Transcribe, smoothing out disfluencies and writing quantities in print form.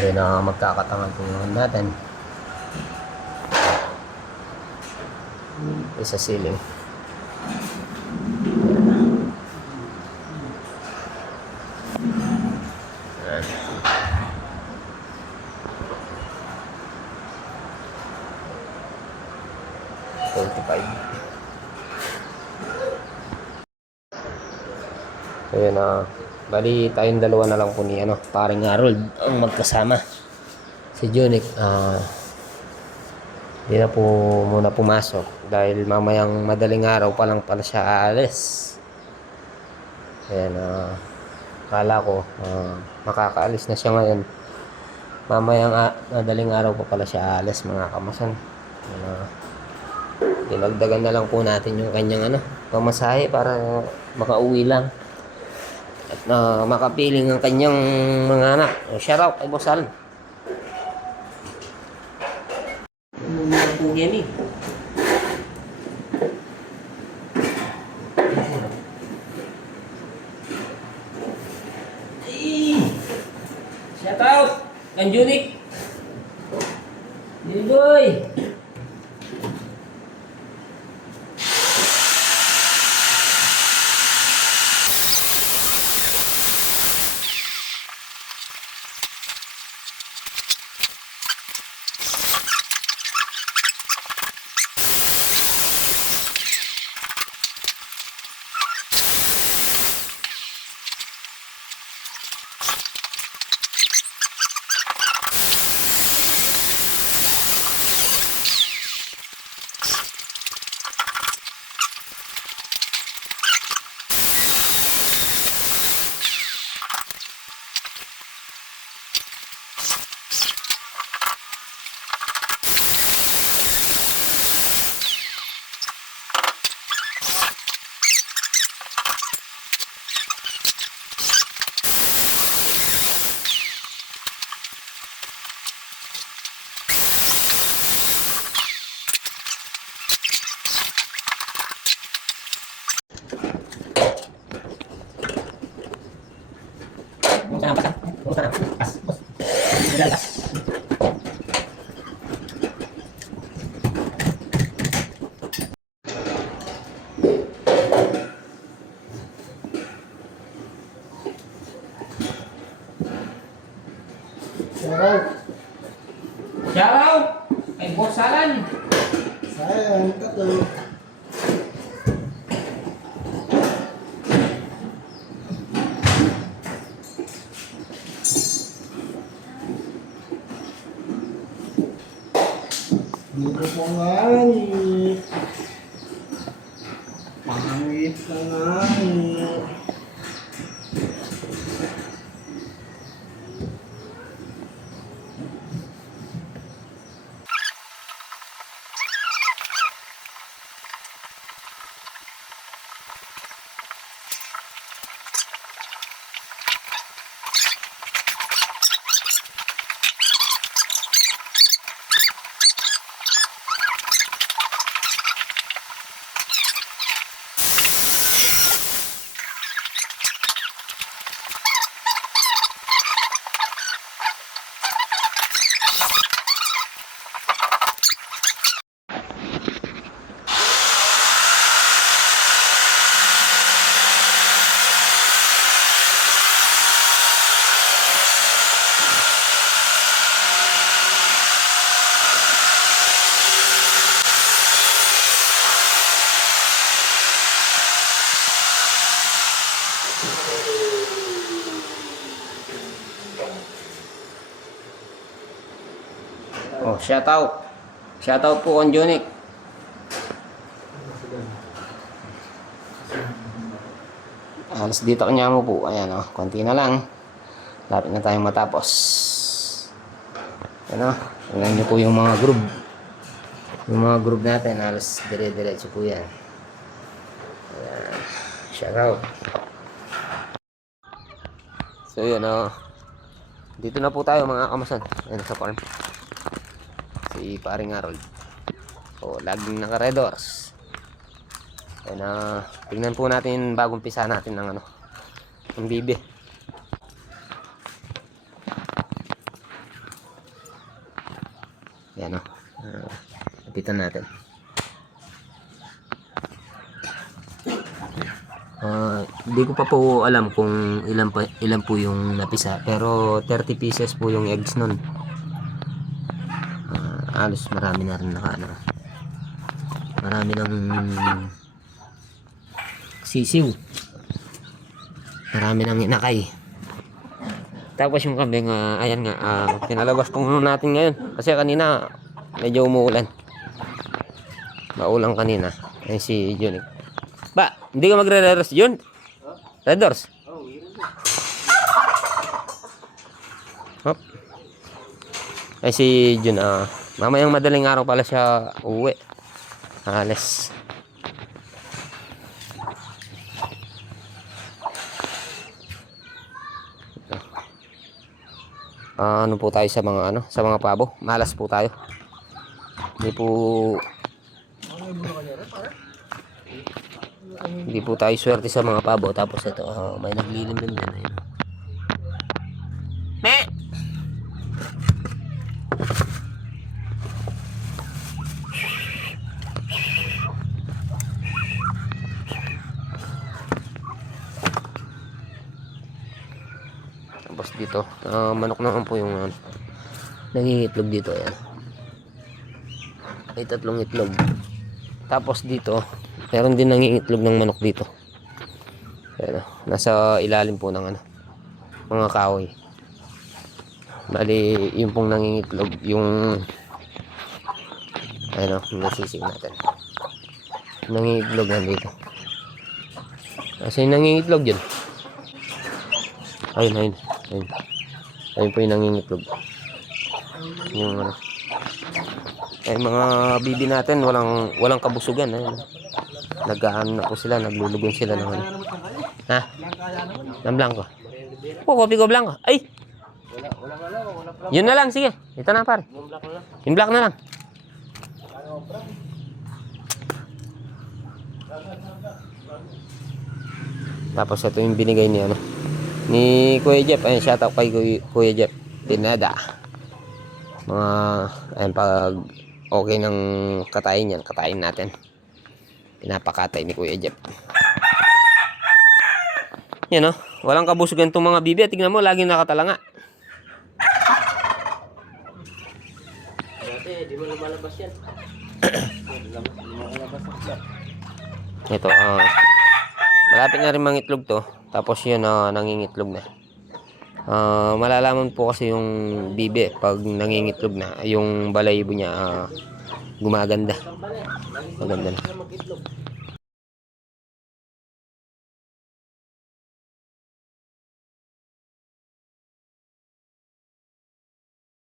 Ayun na magkakatangan po natin. Isa ceiling. Ayan. Ayun na. Bali tayong dalawa na lang po ni paring Harold ang magkasama. Si Junic hindi na po muna pumasok dahil mamayang madaling araw pa lang pala siya aalis. Ayan, akala ko makakaalis na siya ngayon. Mamayang madaling araw pa pala siya aalis, mga kamasan. Dinagdagan na lang po natin yung kanyang pamasahe para makauwi lang. At makapiling ang kanyang mga anak. Shout out kay Boss Alan. Yan eh. Shout out kang Junic. Boy. Shoutout kay Boss Alan. Sayang ka to. Dito po ngangit. Pangit ka ngangit. Oh, shout out. Shout out po kang Junic. Alas dito kanya mo po. Ayan konti na lang. Lapit na tayong matapos. Ayan tingnan nyo po yung mga group. Yung mga group natin, alas dire-diretso po yan. Ayan. Shout out. So yun dito na po tayo mga kamasan. Ayan sa farm. Si paring Harold. Laging naka-redors. Ayan tingnan po natin bagong pisa natin ng ng bibi. gupitan natin. Hindi ko pa po alam kung ilan po yung napisa, pero 30 pieces po yung eggs nun. Alos marami na rin marami ng sisiw, marami ng inakay. Tapos yung kambing, ayan nga, pinalabas po muna natin ngayon kasi kanina medyo umuulan, maulang kanina. Ayan si Junic. Ba, hindi ka magre-red doors, Jun? Red doors? Hop. Ay si Jun, mamayang madaling araw pala siya uwi. Alis. Ano po tayo sa mga sa mga pabo? Malas po tayo. Hindi po tayo swerte sa mga pabo. Tapos ito, may naglilimlim din. Ayun. Me! Tapos dito, manok naman po yung nangingitlog dito. Ayan. May 3 itlog. Tapos dito, meron din nangingitlog ng manok dito. Ayan, nasa ilalim po ng mga kahoy. Bali, yung pong nangingitlog, yung nasisig natin. Nangingitlog nandito. Kasi nangingitlog yun. Ayun. Ayun po yung nangingitlog. Yung mga bibi natin walang kabusugan. Ayun. Nag-aano na po sila, naglulugon sila ng ha? Ng blanco. Kopi ko blanco. Ay! Yun na lang, sige. Ito na pare. Yung black na lang. Tapos ito yung binigay ni Kuya Jeff. Ayun, shout out kay Kuya Jeff Pineda. Ayun, pag okay ng katayin yan, katayin natin. Pinapakatay ni Kuya Jeff. Yan walang kabusugan itong mga bibi. Tingnan mo, laging nakatalanga. Dati, di mo lumalabas yan. Ito, malapit na rin mangitlog to. Tapos yun, nangingitlog na. Malalaman po kasi yung bibi pag nangingitlog na, yung balayibo niya gumaganda. Maganda na.